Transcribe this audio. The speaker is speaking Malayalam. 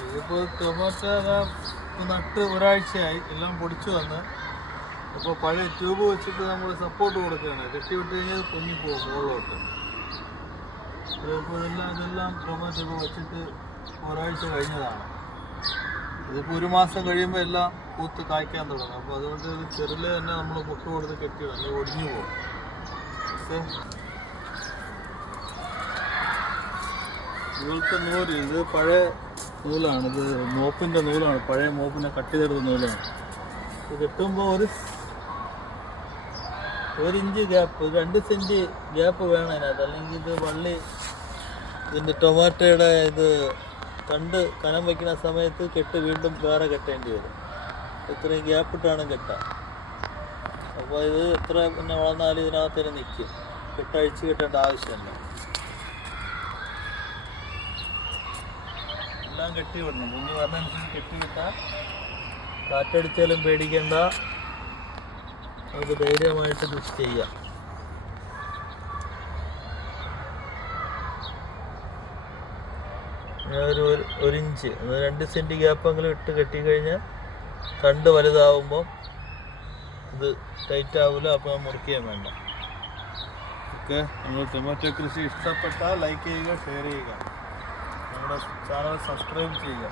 ഇതിപ്പോൾ ടൊമാറ്റോ നട്ട് ഒരാഴ്ചയായി, എല്ലാം പൊടിച്ചു വന്ന്. അപ്പോൾ പഴയ ട്യൂബ് വെച്ചിട്ട് നമ്മൾ സപ്പോർട്ട് കൊടുക്കുകയാണ്. കെട്ടി വിട്ട് കഴിഞ്ഞാൽ പൊങ്ങിപ്പോകും മുകളിലോട്ട്. ഇതെല്ലാം ടൊമാറ്റോ ഇപ്പോൾ വെച്ചിട്ട് ഒരാഴ്ച കഴിഞ്ഞതാണ്. ഇതിപ്പോൾ ഒരു മാസം കഴിയുമ്പോൾ എല്ലാം പൂത്ത് കായ്ക്കാൻ തുടങ്ങും. അപ്പോൾ അതുകൊണ്ട് ഇത് ചെറുതിൽ തന്നെ നമ്മൾ മുട്ട കൊടുത്ത് കെട്ടിയിടും, അല്ലെങ്കിൽ ഒടിഞ്ഞു പോകും. ഇതുപോലത്തെ നൂല്, ഇത് പഴയ നൂലാണ്. ഇത് മോപ്പിൻ്റെ നൂലാണ്, പഴയ മോപ്പിനെ കട്ട് ചെയ്തെടുത്ത നൂലാണ്. ഇത് കെട്ടുമ്പോൾ ഒരു ഇഞ്ച് ഗ്യാപ്പ്, 2 സെൻറ്റ് ഗ്യാപ്പ് വേണം അതിനകത്ത്. അല്ലെങ്കിൽ ഇത് വള്ളി ഇതിൻ്റെ ടൊമാറ്റോയുടെ ഇത് കണ്ട് കനം വയ്ക്കുന്ന സമയത്ത് കെട്ട് വീണ്ടും വേറെ കെട്ടേണ്ടി വരും. ഇത്രയും ഗ്യാപ്പിട്ടാണ് കെട്ടുക. അപ്പോൾ ഇത് എത്ര പിന്നെ വളർന്നാലും ഇതിനകത്ത് തന്നെ നിൽക്കും. കെട്ടഴിച്ച് കെട്ടേണ്ട ആവശ്യമില്ല. എല്ലാം കെട്ടി വിടണം. കുഞ്ഞ് പറഞ്ഞനുസരിച്ച് കെട്ടി വിട്ടാൽ കാറ്റടിച്ചാലും പേടിക്കേണ്ട, നമുക്ക് ധൈര്യമായിട്ട് കൃഷി ചെയ്യാം. ഒരു ഇഞ്ച് 2 സെൻറ്റ് ഗ്യാപ്പെങ്കിലും ഇട്ട് കെട്ടിക്കഴിഞ്ഞാൽ തണ്ട് വലുതാവുമ്പം ഇത് ടൈറ്റ് ആവില്ല. അപ്പോൾ മുറിക്കുകയും വേണ്ട. ഓക്കെ, നമ്മൾ ടൊമാറ്റോ കൃഷി ഇഷ്ടപ്പെട്ടാൽ ലൈക്ക് ചെയ്യുക, ഷെയർ ചെയ്യുക, നമ്മുടെ ചാനൽ സബ്സ്ക്രൈബ് ചെയ്യുക.